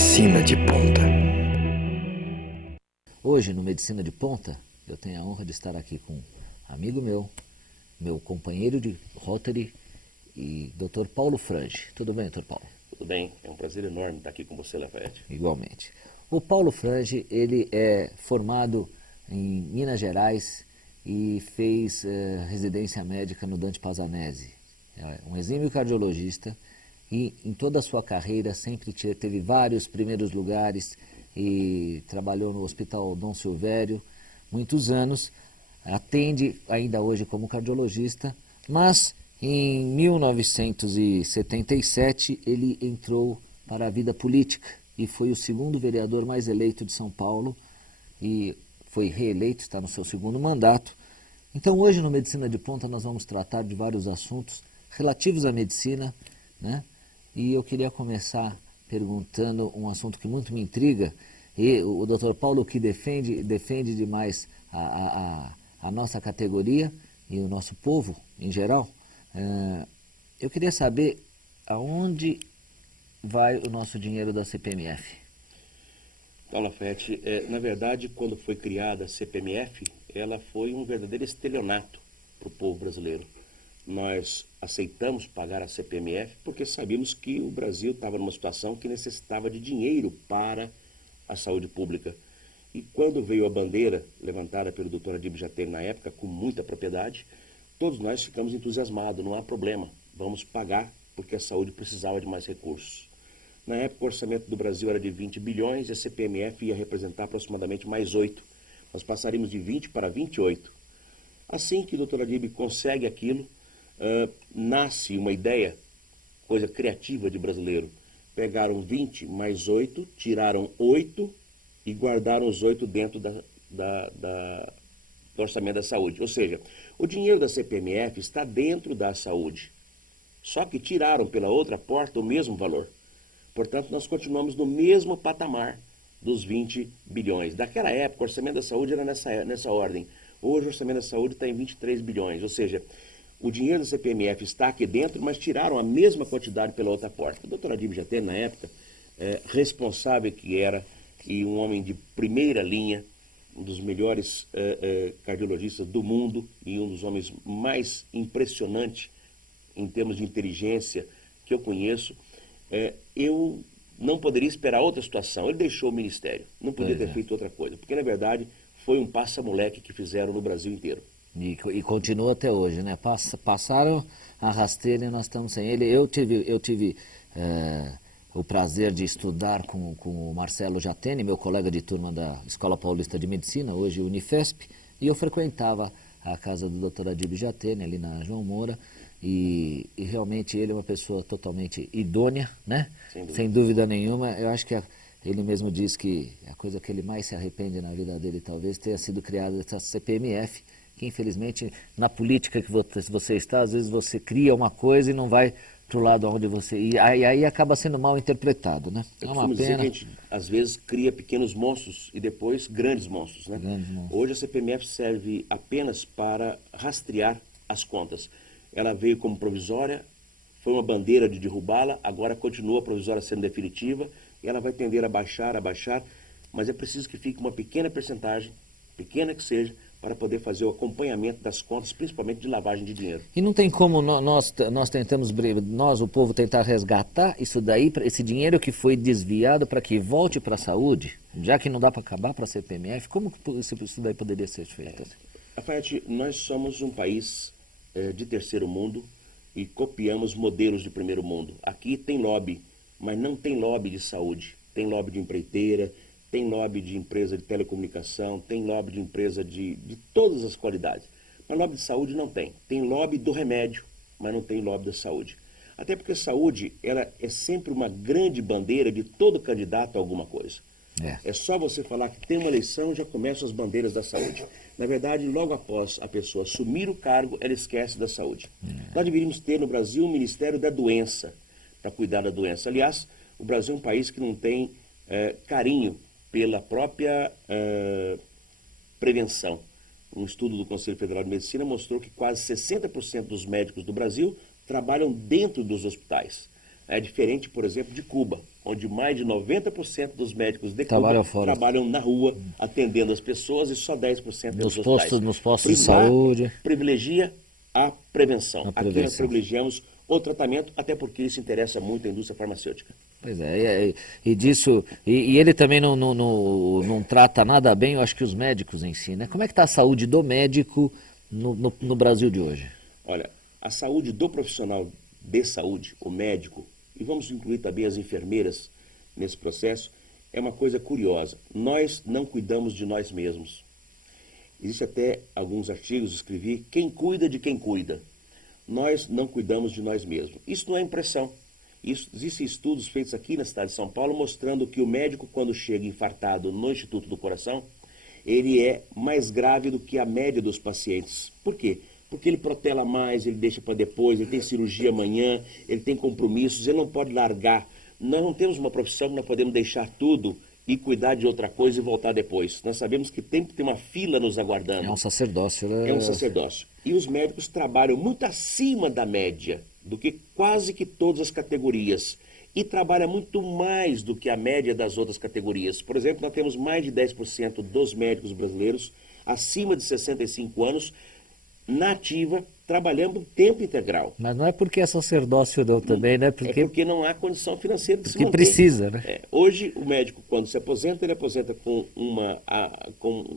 Medicina de Ponta. Hoje, no Medicina de Ponta, eu tenho a honra de estar aqui com um amigo meu companheiro de Rotary e Dr. Paulo Frange. Tudo bem, Dr. Paulo? Tudo bem, é um prazer enorme estar aqui com você, Lafayette. Igualmente. O Paulo Frange, ele é formado em Minas Gerais e fez residência médica no Dante Pazzanese. É um exímio cardiologista e em toda a sua carreira sempre teve vários primeiros lugares e trabalhou no Hospital Dom Silvério muitos anos, atende ainda hoje como cardiologista, mas em 1977 ele entrou para a vida política e foi o segundo vereador mais eleito de São Paulo e foi reeleito, está no seu segundo mandato. Então hoje no Medicina de Ponta nós vamos tratar de vários assuntos relativos à medicina, né? E eu queria começar perguntando um assunto que muito me intriga, e o Dr. Paulo que defende demais a nossa categoria e o nosso povo em geral. Eu queria saber aonde vai o nosso dinheiro da CPMF. Então, Lafayette, na verdade, quando foi criada a CPMF, ela foi um verdadeiro estelionato para o povo brasileiro. Nós aceitamos pagar a CPMF porque sabíamos que o Brasil estava numa situação que necessitava de dinheiro para a saúde pública. E quando veio a bandeira levantada pelo Dr. Adílio Jatene na época, com muita propriedade, todos nós ficamos entusiasmados, não há problema, vamos pagar porque a saúde precisava de mais recursos. Na época o orçamento do Brasil era de 20 bilhões e a CPMF ia representar aproximadamente mais 8. Nós passaríamos de 20 para 28. Assim que o Dr. Adílio consegue aquilo, nasce uma ideia, coisa criativa de brasileiro. Pegaram 20 mais 8, tiraram 8 e guardaram os 8 dentro do orçamento da saúde. Ou seja, o dinheiro da CPMF está dentro da saúde, só que tiraram pela outra porta o mesmo valor. Portanto, nós continuamos no mesmo patamar dos 20 bilhões. Daquela época, o orçamento da saúde era nessa ordem. Hoje, o orçamento da saúde está em 23 bilhões, ou seja, o dinheiro da CPMF está aqui dentro, mas tiraram a mesma quantidade pela outra porta. O doutor Adílio Jatene, na época, responsável que era, e um homem de primeira linha, um dos melhores cardiologistas do mundo e um dos homens mais impressionantes em termos de inteligência que eu conheço, eu não poderia esperar outra situação. Ele deixou o ministério, não podia ter feito outra coisa, porque na verdade foi um passa-moleque que fizeram no Brasil inteiro. E continua até hoje, né? Passaram a rasteira e nós estamos sem ele. Eu tive o prazer de estudar com o Marcelo Jatene, meu colega de turma da Escola Paulista de Medicina, hoje Unifesp, e eu frequentava a casa do Dr. Adílio Jatene, ali na João Moura, e realmente ele é uma pessoa totalmente idônea, né? Sem dúvida nenhuma. Eu acho que ele mesmo diz que a coisa que ele mais se arrepende na vida dele talvez tenha sido criada essa CPMF, que infelizmente na política que você está, às vezes você cria uma coisa e não vai para o lado onde você... E aí acaba sendo mal interpretado, né? Eu costumo dizer que a gente, às vezes, cria pequenos monstros e depois grandes monstros, né? Hoje a CPMF serve apenas para rastrear as contas. Ela veio como provisória, foi uma bandeira de derrubá-la, agora continua a provisória sendo definitiva e ela vai tender a baixar, mas é preciso que fique uma pequena percentagem, pequena que seja, para poder fazer o acompanhamento das contas, principalmente de lavagem de dinheiro. E não tem como nós tentamos, o povo, tentar resgatar isso daí, esse dinheiro que foi desviado para que volte para a saúde, já que não dá para acabar para a CPMF, como que isso daí poderia ser feito? Lafayette, nós somos um país de terceiro mundo e copiamos modelos de primeiro mundo. Aqui tem lobby, mas não tem lobby de saúde, tem lobby de empreiteira, tem lobby de empresa de telecomunicação, tem lobby de empresa de todas as qualidades. Mas lobby de saúde não tem. Tem lobby do remédio, mas não tem lobby da saúde. Até porque a saúde, ela é sempre uma grande bandeira de todo candidato a alguma coisa. É só você falar que tem uma eleição, já começam as bandeiras da saúde. Na verdade, logo após a pessoa assumir o cargo, ela esquece da saúde. Nós deveríamos ter no Brasil um Ministério da Doença, para cuidar da doença. Aliás, o Brasil é um país que não tem carinho pela própria prevenção. Um estudo do Conselho Federal de Medicina mostrou que quase 60% dos médicos do Brasil trabalham dentro dos hospitais. É diferente, por exemplo, de Cuba, onde mais de 90% dos médicos de Trabalham Cuba fora. trabalham na rua, atendendo as pessoas, e só 10% nos hospitais. Nos postos de Lá, saúde. privilegia a prevenção. A Aqui nós prevenção. privilegiamos o tratamento, até porque isso interessa muito à indústria farmacêutica. Pois é, e disso, e ele também não trata nada bem, eu acho que os médicos em si, né? Como é que está a saúde do médico no Brasil de hoje? Olha, a saúde do profissional de saúde, o médico, e vamos incluir também as enfermeiras nesse processo, é uma coisa curiosa. Nós não cuidamos de nós mesmos. Existe até alguns artigos, escrevi, quem cuida de quem cuida. Nós não cuidamos de nós mesmos. Isso não é impressão. Existem estudos feitos aqui na cidade de São Paulo mostrando que o médico, quando chega infartado no Instituto do Coração, ele é mais grave do que a média dos pacientes. Por quê? Porque ele protela mais, ele deixa para depois, ele tem cirurgia amanhã, ele tem compromissos, ele não pode largar. Nós não temos uma profissão que nós podemos deixar tudo e cuidar de outra coisa e voltar depois. Nós sabemos que tem uma fila nos aguardando. É um sacerdócio, né? É um sacerdócio. E os médicos trabalham muito acima da média, do que quase que todas as categorias. E trabalha muito mais do que a média das outras categorias. Por exemplo, nós temos mais de 10% dos médicos brasileiros acima de 65 anos, na ativa, trabalhando tempo integral. Mas não é porque é sacerdócio não também, né? É porque não há condição financeira de se porque manter. precisa, né? Hoje, o médico, quando se aposenta, ele aposenta com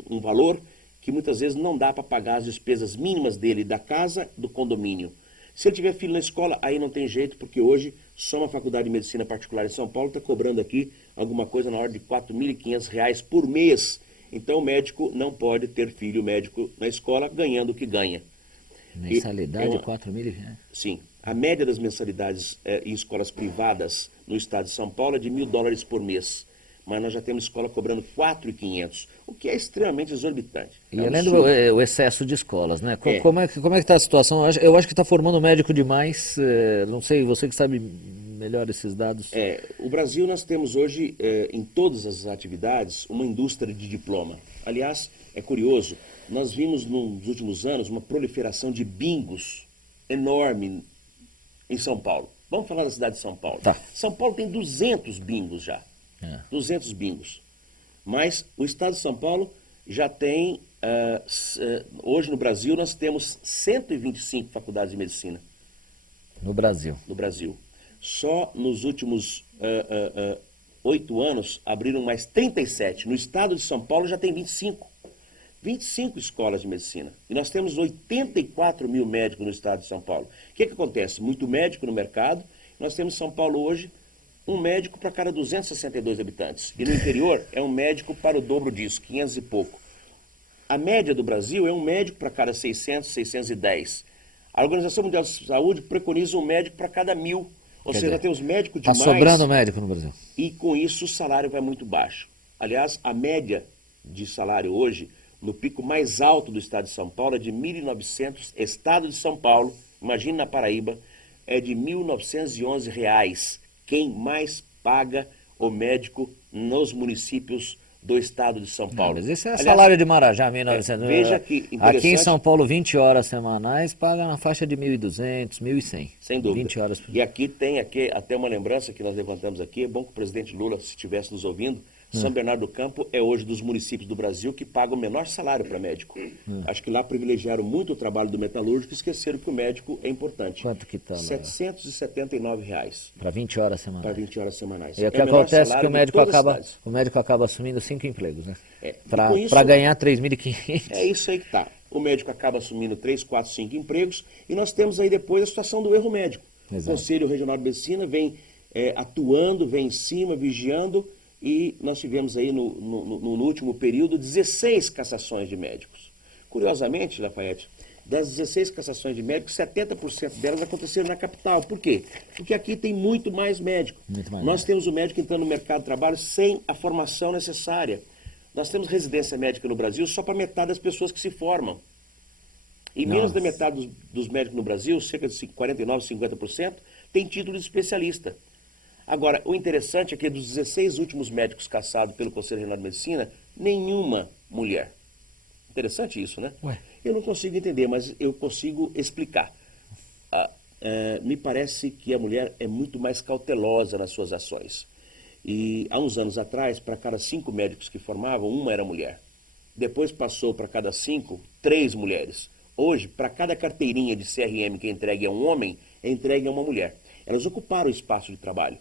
um valor que muitas vezes não dá para pagar as despesas mínimas dele, da casa, do condomínio. Se ele tiver filho na escola, aí não tem jeito, porque hoje só uma faculdade de medicina particular em São Paulo está cobrando aqui alguma coisa na ordem de R$ 4.500 por mês. Então o médico não pode ter filho médico na escola ganhando o que ganha. Mensalidade de 4.000. Sim. A média das mensalidades em escolas privadas no estado de São Paulo é de US$ 1.000 por mês. Mas nós já temos escola cobrando R$ 4.500, o que é extremamente exorbitante. E além do excesso de escolas, né? Como é que está a situação? Eu acho que está formando médico demais. Não sei, você que sabe melhor esses dados. O Brasil, nós temos hoje, em todas as atividades, uma indústria de diploma. Aliás, é curioso, nós vimos nos últimos anos uma proliferação de bingos enorme em São Paulo. Vamos falar da cidade de São Paulo. Tá. São Paulo tem 200 bingos já. 200 bingos. Mas o estado de São Paulo já tem, hoje no Brasil, nós temos 125 faculdades de medicina. No Brasil. No Brasil. Só nos últimos 8 anos abriram mais 37. No estado de São Paulo já tem 25. 25 escolas de medicina. E nós temos 84 mil médicos no estado de São Paulo. O que acontece? Muito médico no mercado. Nós temos em São Paulo hoje um médico para cada 262 habitantes. E no interior é um médico para o dobro disso, 500 e pouco. A média do Brasil é um médico para cada 600, 610. A Organização Mundial de Saúde preconiza um médico para cada 1.000. Ou seja, tem os médicos demais. Está sobrando médico no Brasil. E com isso o salário vai muito baixo. Aliás, a média de salário hoje, no pico mais alto do estado de São Paulo, é de 1.900. Estado de São Paulo, imagine na Paraíba, é de R$ 1.911. Quem mais paga o médico nos municípios do estado de São Paulo? Mas esse é salário de Marajá, 1.900. Veja que aqui em São Paulo, 20 horas semanais, paga na faixa de 1.200, 1.100. Sem dúvida. 20 horas por... E aqui tem até uma lembrança que nós levantamos aqui, é bom que o presidente Lula, se estivesse nos ouvindo, São Bernardo do Campo é hoje dos municípios do Brasil que paga o menor salário para médico. Acho que lá privilegiaram muito o trabalho do metalúrgico e esqueceram que o médico é importante. Quanto que está? R$ 779. Para 20 horas semanais. Para 20 horas semanais. E o que acontece é que o médico acaba assumindo 5 empregos, né? Para ganhar 3.500. É isso aí que está. O médico acaba assumindo 3, 4, 5 empregos e nós temos aí depois a situação do erro médico. Exato. O Conselho Regional de Medicina vem atuando, vem em cima, vigiando. E nós tivemos aí no último período 16 cassações de médicos. Curiosamente, Lafayette, das 16 cassações de médicos, 70% delas aconteceram na capital. Por quê? Porque aqui tem muito mais médico. Nós temos o médico entrando no mercado de trabalho sem a formação necessária. Nós temos residência médica no Brasil só para metade das pessoas que se formam. E menos da metade dos médicos no Brasil, cerca de 49%, 50%, tem título de especialista. Agora, o interessante é que dos 16 últimos médicos cassados pelo Conselho Regional de Medicina, nenhuma mulher. Interessante isso, né? Ué. Eu não consigo entender, mas eu consigo explicar. me parece que a mulher é muito mais cautelosa nas suas ações. E há uns anos atrás, para cada 5 médicos que formavam, uma era mulher. Depois passou para cada 5, 3 mulheres. Hoje, para cada carteirinha de CRM que é entregue a um homem, é entregue a uma mulher. Elas ocuparam o espaço de trabalho.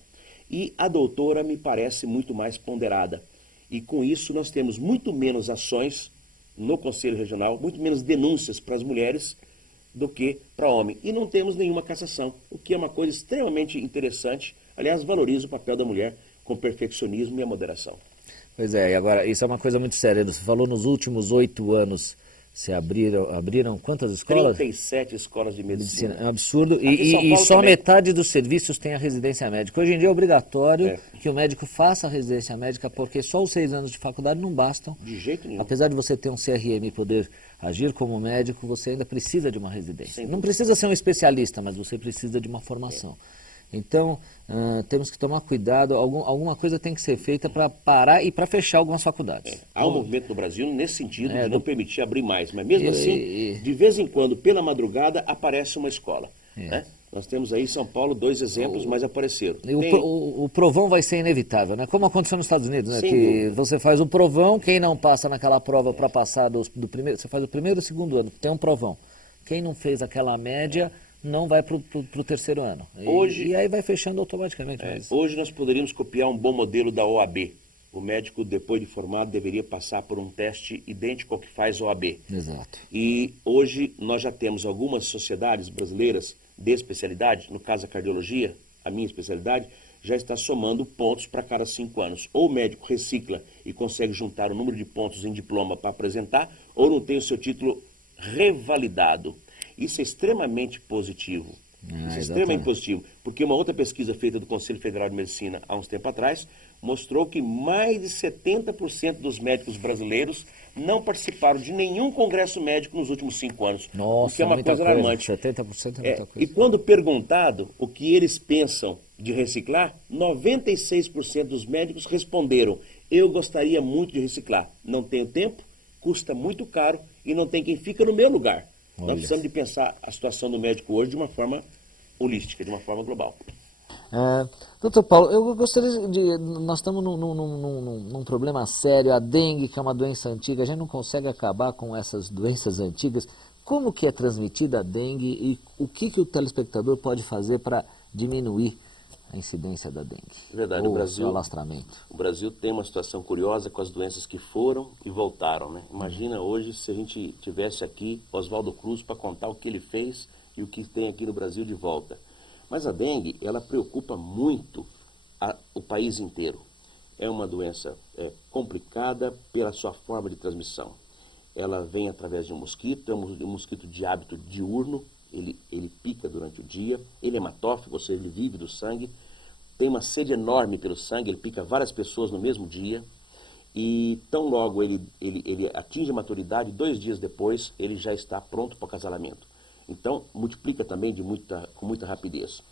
E a doutora me parece muito mais ponderada. E com isso nós temos muito menos ações no Conselho Regional, muito menos denúncias para as mulheres do que para homem. E não temos nenhuma cassação, o que é uma coisa extremamente interessante. Aliás, valoriza o papel da mulher com perfeccionismo e a moderação. Pois é, e agora, isso é uma coisa muito séria. Você falou nos últimos 8 anos, se abriram quantas escolas? 37 escolas de medicina. É um absurdo. Aqui em São E Paulo só também. metade dos serviços tem a residência médica. Hoje em dia é obrigatório É. que o médico faça a residência médica, porque só os 6 anos de faculdade não bastam. De jeito nenhum. Apesar de você ter um CRM e poder agir como médico, você ainda precisa de uma residência. Sem Não dúvida. precisa ser um especialista, mas você precisa de uma formação. Então, temos que tomar cuidado, alguma coisa tem que ser feita para parar e para fechar algumas faculdades. Há um movimento no Brasil nesse sentido É, de não permitir abrir mais, mas mesmo assim, de vez em quando, pela madrugada, aparece uma escola. Né? Nós temos aí em São Paulo 2 exemplos, mas apareceram. E o provão vai ser inevitável, né? Como aconteceu nos Estados Unidos, né? Sem Que dúvida. você faz o provão, quem não passa naquela prova para passar do primeiro, você faz o primeiro e o segundo ano, tem um provão. Quem não fez aquela média não vai para o terceiro ano. E aí vai fechando automaticamente. Hoje nós poderíamos copiar um bom modelo da OAB. O médico, depois de formado, deveria passar por um teste idêntico ao que faz a OAB. Exato. E hoje nós já temos algumas sociedades brasileiras de especialidade, no caso a cardiologia, a minha especialidade, já está somando pontos para cada 5 anos. Ou o médico recicla e consegue juntar o número de pontos em diploma para apresentar, ou não tem o seu título revalidado. Isso é extremamente positivo. Isso é extremamente positivo, porque uma outra pesquisa feita do Conselho Federal de Medicina há uns tempos atrás mostrou que mais de 70% dos médicos brasileiros não participaram de nenhum congresso médico nos últimos 5 anos. Nossa, o que é uma muita coisa alarmante. 70% é muita E coisa. quando perguntado o que eles pensam de reciclar, 96% dos médicos responderam: eu gostaria muito de reciclar, não tenho tempo, custa muito caro e não tem quem fica no meu lugar. Nós precisamos de pensar a situação do médico hoje de uma forma holística, de uma forma global. Doutor Paulo, eu gostaria de... Nós estamos num problema sério, a dengue, que é uma doença antiga, a gente não consegue acabar com essas doenças antigas. Como que é transmitida a dengue e o que o telespectador pode fazer para diminuir a incidência da dengue? Verdade, ou o Brasil, o alastramento? O Brasil tem uma situação curiosa com as doenças que foram e voltaram, né? Imagina hoje se a gente tivesse aqui Oswaldo Cruz para contar o que ele fez e o que tem aqui no Brasil de volta. Mas a dengue, ela preocupa muito o país inteiro. É uma doença complicada pela sua forma de transmissão. Ela vem através de um mosquito, é um mosquito de hábito diurno, ele pica durante o dia, ele é hematófago, ou seja, ele vive do sangue, tem uma sede enorme pelo sangue, ele pica várias pessoas no mesmo dia, e tão logo ele atinge a maturidade, 2 dias depois ele já está pronto para o acasalamento. Então, multiplica também com muita rapidez.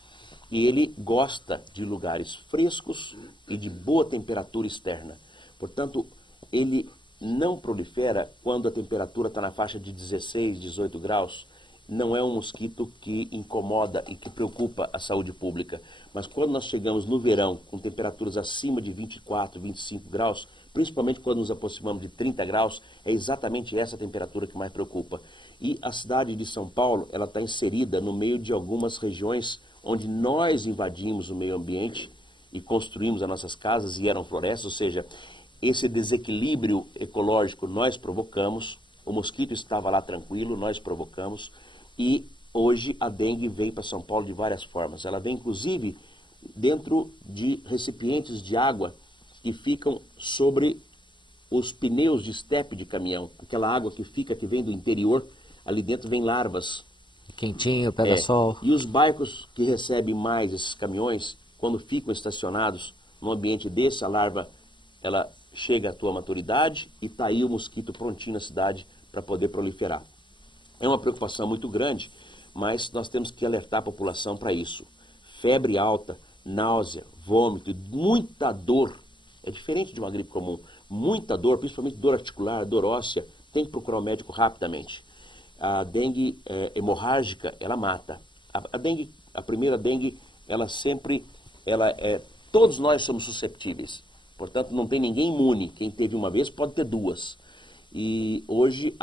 E ele gosta de lugares frescos e de boa temperatura externa. Portanto, ele não prolifera quando a temperatura está na faixa de 16, 18 graus. Não é um mosquito que incomoda e que preocupa a saúde pública. Mas quando nós chegamos no verão com temperaturas acima de 24, 25 graus, principalmente quando nos aproximamos de 30 graus, é exatamente essa temperatura que mais preocupa. E a cidade de São Paulo, ela está inserida no meio de algumas regiões onde nós invadimos o meio ambiente e construímos as nossas casas e eram florestas, ou seja, esse desequilíbrio ecológico nós provocamos, o mosquito estava lá tranquilo, nós provocamos, e hoje a dengue vem para São Paulo de várias formas. Ela vem inclusive dentro de recipientes de água que ficam sobre os pneus de estepe de caminhão, aquela água que vem do interior, ali dentro vem larvas. Quentinho, pega sol. E os barcos que recebem mais esses caminhões, quando ficam estacionados num ambiente desse, a larva ela chega à tua maturidade e está aí o mosquito prontinho na cidade para poder proliferar. É uma preocupação muito grande, mas nós temos que alertar a população para isso. Febre alta, náusea, vômito, muita dor. É diferente de uma gripe comum. Muita dor, principalmente dor articular, dor óssea, tem que procurar o médico rapidamente. A dengue hemorrágica, ela mata. A dengue A primeira dengue, todos nós somos susceptíveis. Portanto, não tem ninguém imune. Quem teve uma vez pode ter duas. E hoje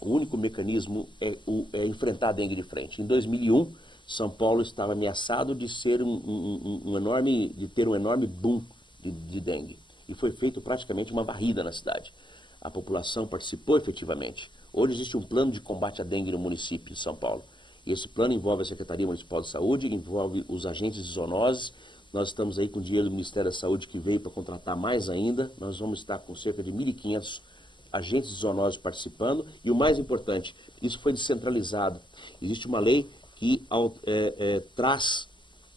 o único mecanismo é enfrentar a dengue de frente. Em 2001, São Paulo estava ameaçado de ser de ter um enorme boom de dengue. E foi feito praticamente uma varrida na cidade. A população participou efetivamente. Hoje existe um plano de combate à dengue no município de São Paulo. E esse plano envolve a Secretaria Municipal de Saúde, envolve os agentes de zoonoses. Nós estamos aí com dinheiro do Ministério da Saúde que veio para contratar mais ainda. Nós vamos estar com cerca de 1.500 agentes de zoonoses participando. E o mais importante, isso foi descentralizado. Existe uma lei que traz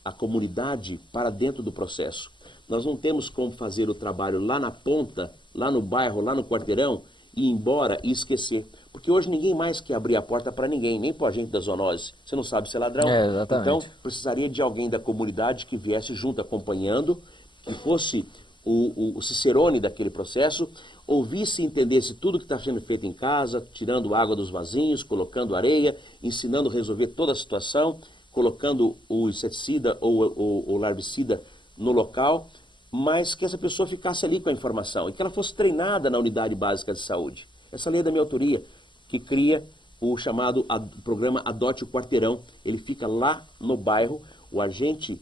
a comunidade para dentro do processo. Nós não temos como fazer o trabalho lá na ponta, lá no bairro, lá no quarteirão, ir embora e esquecer. Porque hoje ninguém mais quer abrir a porta para ninguém, nem para o agente da zoonose. Você não sabe se é ladrão. Exatamente. Então, precisaria de alguém da comunidade que viesse junto, acompanhando, que fosse o cicerone daquele processo, ouvisse e entendesse tudo que está sendo feito em casa, tirando água dos vasinhos, colocando areia, ensinando a resolver toda a situação, colocando o inseticida ou o larvicida no local, mas que essa pessoa ficasse ali com a informação e que ela fosse treinada na unidade básica de saúde. Essa lei é da minha autoria, que cria o chamado programa Adote o Quarteirão. Ele fica lá no bairro, o agente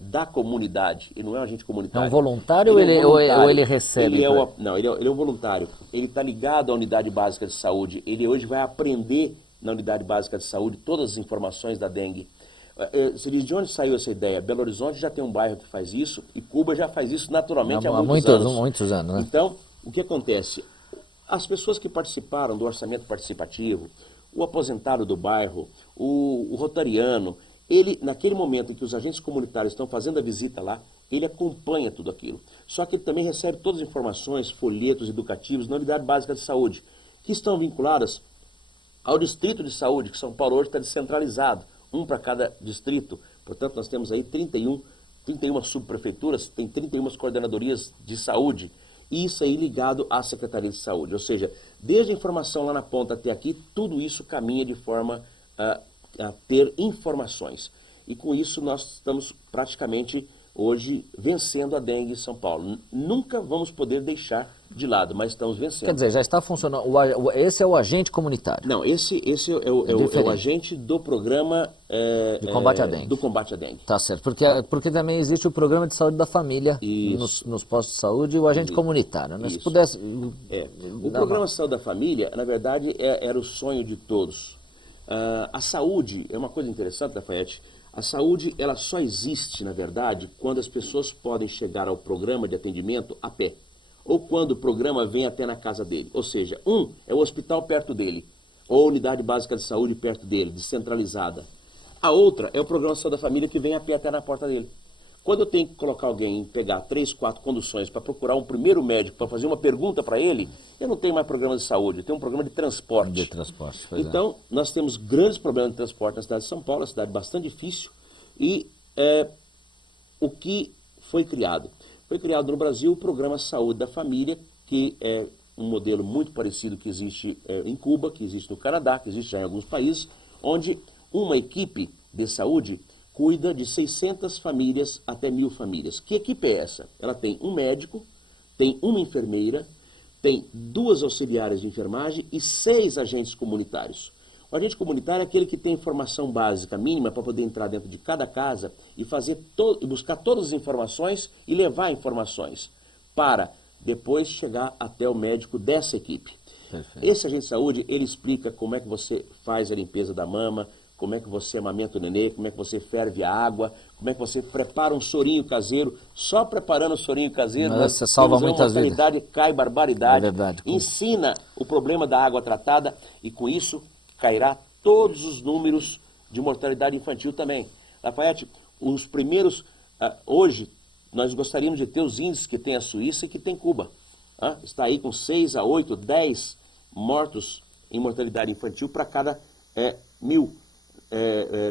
da comunidade, ele não é um agente comunitário. É um voluntário, ou ele recebe? Ele é um voluntário. Ele está ligado à unidade básica de saúde. Ele hoje vai aprender na unidade básica de saúde todas as informações da dengue. Você diz, de onde saiu essa ideia? Belo Horizonte já tem um bairro que faz isso e Cuba já faz isso naturalmente há muitos anos. Né? Então, o que acontece? As pessoas que participaram do orçamento participativo, o aposentado do bairro, o rotariano, ele, naquele momento em que os agentes comunitários estão fazendo a visita lá, ele acompanha tudo aquilo. Só que ele também recebe todas as informações, folhetos educativos na unidade básica de saúde, que estão vinculadas ao distrito de saúde, que São Paulo hoje está descentralizado, um para cada distrito. Portanto, nós temos aí 31 subprefeituras, tem 31 coordenadorias de saúde, e isso aí ligado à Secretaria de Saúde. Ou seja, desde a informação lá na ponta até aqui, tudo isso caminha de forma a ter informações. E com isso nós estamos praticamente hoje vencendo a dengue em São Paulo. Nunca vamos poder deixar de lado, mas estamos vencendo. Quer dizer, já está funcionando. Esse é o agente comunitário? Não, esse é o agente do programa de combate à dengue. Do combate à dengue. Tá certo, porque também existe o programa de saúde da família nos postos de saúde e o agente comunitário. Né? Se pudesse... O programa de saúde da família, na verdade, era o sonho de todos. A saúde é uma coisa interessante, Lafayette. A saúde, ela só existe, na verdade, quando as pessoas podem chegar ao programa de atendimento a pé. Ou quando o programa vem até na casa dele. Ou seja, é o hospital perto dele, ou a unidade básica de saúde perto dele, descentralizada. A outra é o programa de saúde da família que vem a pé até na porta dele. Quando eu tenho que colocar alguém, pegar 3, 4 conduções para procurar um primeiro médico, para fazer uma pergunta para ele, eu não tenho mais programa de saúde, eu tenho um programa de transporte. Então, nós temos grandes problemas de transporte na cidade de São Paulo, uma cidade bastante difícil. E o que foi criado? Foi criado no Brasil o programa Saúde da Família, que é um modelo muito parecido que existe em Cuba, que existe no Canadá, que existe já em alguns países, onde uma equipe de saúde cuida de 600 famílias até 1.000 famílias. Que equipe é essa? Ela tem um médico, tem uma enfermeira, tem 2 auxiliares de enfermagem e 6 agentes comunitários. O agente comunitário é aquele que tem informação básica mínima para poder entrar dentro de cada casa e buscar todas as informações e levar informações para depois chegar até o médico dessa equipe. Perfeito. Esse agente de saúde, ele explica como é que você faz a limpeza da mama, como é que você amamenta o nenê, como é que você ferve a água, como é que você prepara um sorinho caseiro. Só preparando o sorinho caseiro, você salva muitas vidas. A mortalidade cai barbaridade. É verdade. Ensina o problema da água tratada e com isso cairá todos os números de mortalidade infantil também. Lafayette, os primeiros, hoje, nós gostaríamos de ter os índices que tem a Suíça e que tem Cuba. Está aí com 6 a 8, 10 mortos em mortalidade infantil para cada 1.000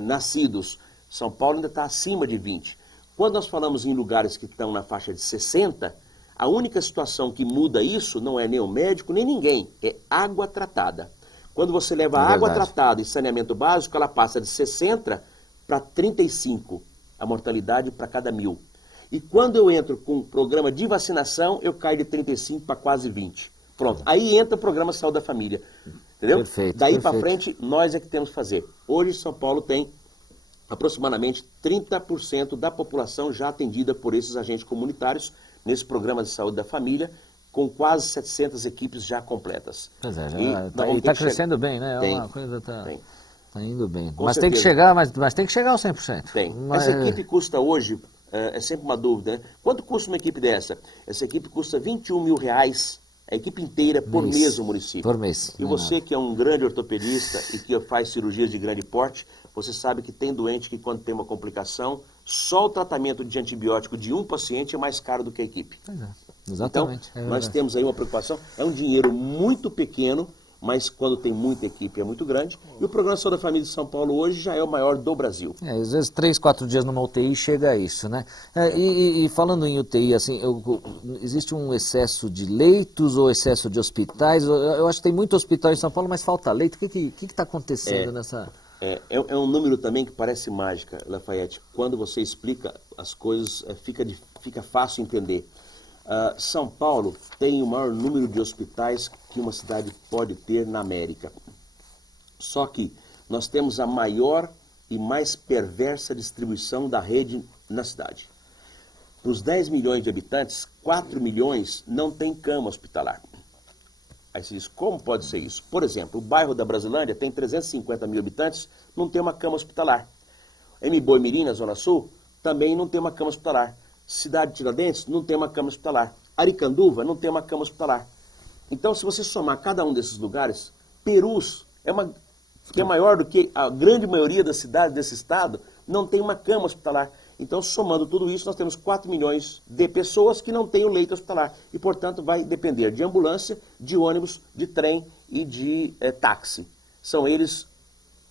nascidos. São Paulo ainda está acima de 20. Quando nós falamos em lugares que estão na faixa de 60, a única situação que muda isso não é nem o médico, nem ninguém, é água tratada. Quando você leva água tratada e saneamento básico, ela passa de 60 para 35 a mortalidade para cada 1.000. E quando eu entro com um programa de vacinação, eu caio de 35 para quase 20. Pronto, aí entra o programa Saúde da Família. Entendeu? Perfeito, Daí para frente, nós é que temos que fazer. Hoje, São Paulo tem aproximadamente 30% da população já atendida por esses agentes comunitários nesse programa de saúde da família, com quase 700 equipes já completas. Pois é, E está crescendo bem, né? Tem, Uma coisa tá indo bem. Com Mas certeza. tem que chegar, mas tem que chegar aos 100%. Tem. Mas... Essa equipe custa hoje, é sempre uma dúvida, né? Quanto custa uma equipe dessa? Essa equipe custa R$21 mil, a equipe inteira, por mês no município. Por mês. E você que é um grande ortopedista e que faz cirurgias de grande porte, você sabe que tem doente que quando tem uma complicação, só o tratamento de antibiótico de um paciente é mais caro do que a equipe. Pois é, exatamente. Então, nós temos aí uma preocupação, é um dinheiro muito pequeno, mas quando tem muita equipe é muito grande. E o Programa Saúde da Família de São Paulo hoje já é o maior do Brasil. Às vezes 3, 4 dias numa UTI chega a isso, né? E falando em UTI, assim, existe um excesso de leitos ou excesso de hospitais? Eu acho que tem muito hospital em São Paulo, mas falta leito. O que está acontecendo nessa... É um número também que parece mágica, Lafayette. Quando você explica as coisas, fica fácil entender. São Paulo tem o maior número de hospitais que uma cidade pode ter na América. Só que nós temos a maior e mais perversa distribuição da rede na cidade. Para os 10 milhões de habitantes, 4 milhões não tem cama hospitalar. Aí você diz, como pode ser isso? Por exemplo, o bairro da Brasilândia tem 350 mil habitantes, não tem uma cama hospitalar. Mboi Mirim, na Zona Sul, também não tem uma cama hospitalar. Cidade de Tiradentes não tem uma cama hospitalar. Aricanduva não tem uma cama hospitalar. Então, se você somar cada um desses lugares, Perus, que é maior do que a grande maioria das cidades desse estado, não tem uma cama hospitalar. Então, somando tudo isso, nós temos 4 milhões de pessoas que não têm o leito hospitalar. E, portanto, vai depender de ambulância, de ônibus, de trem e de táxi. São eles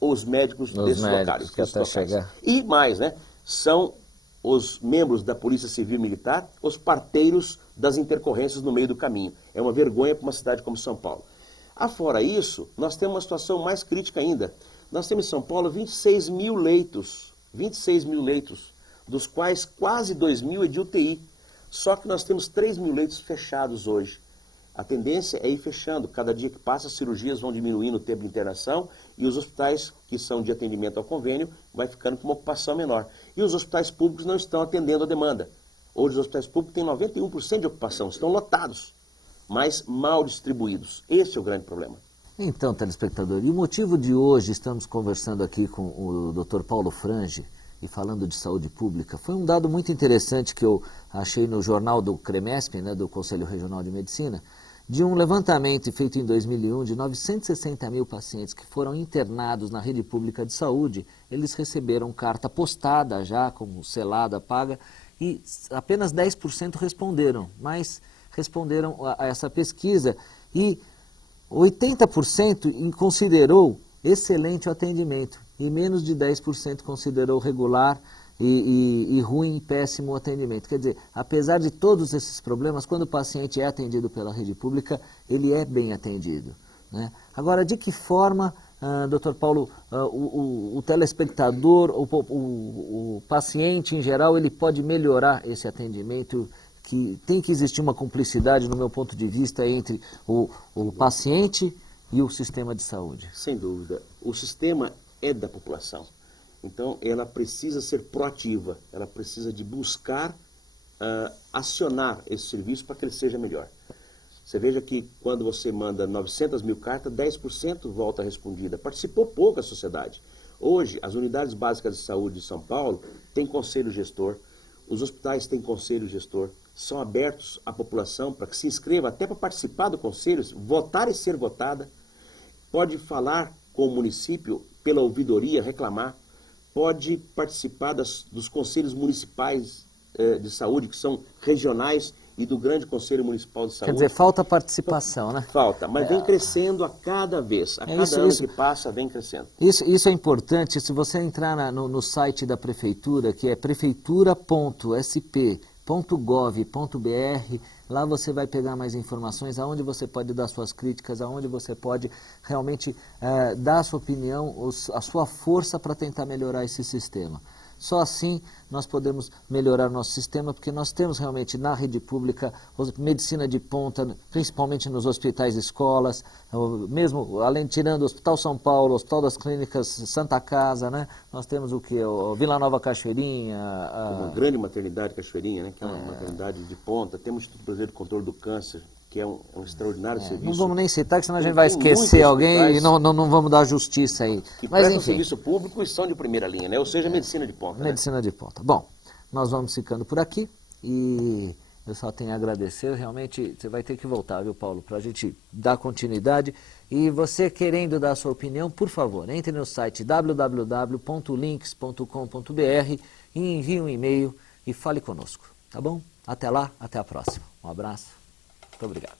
os médicos desses locais. Que até chegar. E mais, né? São os membros da Polícia Civil e Militar, os parteiros das intercorrências no meio do caminho. É uma vergonha para uma cidade como São Paulo. Afora isso, nós temos uma situação mais crítica ainda. Nós temos em São Paulo 26 mil leitos, dos quais quase 2 mil é de UTI. Só que nós temos 3 mil leitos fechados hoje. A tendência é ir fechando. Cada dia que passa, as cirurgias vão diminuindo o tempo de internação e os hospitais, que são de atendimento ao convênio, vai ficando com uma ocupação menor. E os hospitais públicos não estão atendendo a demanda. Hoje os hospitais públicos têm 91% de ocupação, estão lotados, mas mal distribuídos. Esse é o grande problema. Então, telespectador, e o motivo de hoje estamos conversando aqui com o Dr. Paulo Frange e falando de saúde pública, foi um dado muito interessante que eu achei no jornal do CREMESP, né, do Conselho Regional de Medicina, de um levantamento feito em 2001 de 960 mil pacientes que foram internados na rede pública de saúde. Eles receberam carta postada já, como selada, paga, e apenas 10% responderam, mas responderam a essa pesquisa e 80% considerou excelente o atendimento e menos de 10% considerou regular e ruim e péssimo atendimento. Quer dizer, apesar de todos esses problemas, quando o paciente é atendido pela rede pública, ele é bem atendido, né? Agora, de que forma, Dr. Paulo, o telespectador, o paciente em geral, ele pode melhorar esse atendimento? Que tem que existir uma cumplicidade, no meu ponto de vista, entre o paciente e o sistema de saúde. Sem dúvida. O sistema é da população. Então, ela precisa ser proativa, ela precisa de buscar acionar esse serviço para que ele seja melhor. Você veja que quando você manda 900 mil cartas, 10% volta respondida. Participou pouco a sociedade. Hoje, as unidades básicas de saúde de São Paulo têm conselho gestor, os hospitais têm conselho gestor, são abertos à população para que se inscreva, até para participar do conselho, votar e ser votada, pode falar com o município pela ouvidoria, reclamar, pode participar dos conselhos municipais de saúde, que são regionais, e do grande Conselho Municipal de Saúde. Quer dizer, falta participação, né? Falta, mas vem crescendo a cada vez. A cada ano que passa, vem crescendo. Isso é importante. Se você entrar no site da Prefeitura, que é prefeitura.sp Lá você vai pegar mais informações, aonde você pode dar suas críticas, aonde você pode realmente dar a sua opinião, a sua força para tentar melhorar esse sistema. Só assim nós podemos melhorar nosso sistema, porque nós temos realmente na rede pública medicina de ponta, principalmente nos hospitais e escolas, mesmo tirando o Hospital São Paulo, o Hospital das Clínicas Santa Casa, né? Nós temos o que? O Vila Nova Cachoeirinha. Uma grande maternidade Cachoeirinha, né? Que é uma maternidade de ponta. Temos o Instituto Brasileiro de Controle do Câncer, que é um extraordinário serviço. Não vamos nem citar, que senão a gente vai esquecer alguém e não vamos dar justiça aí. Que Mas prestam enfim, serviço público e são de primeira linha, né? Ou seja, medicina de ponta. medicina de ponta. Bom, nós vamos ficando por aqui e eu só tenho a agradecer. Realmente, você vai ter que voltar, viu, Paulo, para a gente dar continuidade. E você querendo dar a sua opinião, por favor, entre no site www.links.com.br e envie um e-mail e fale conosco, tá bom? Até lá, até a próxima. Um abraço. Muito obrigado.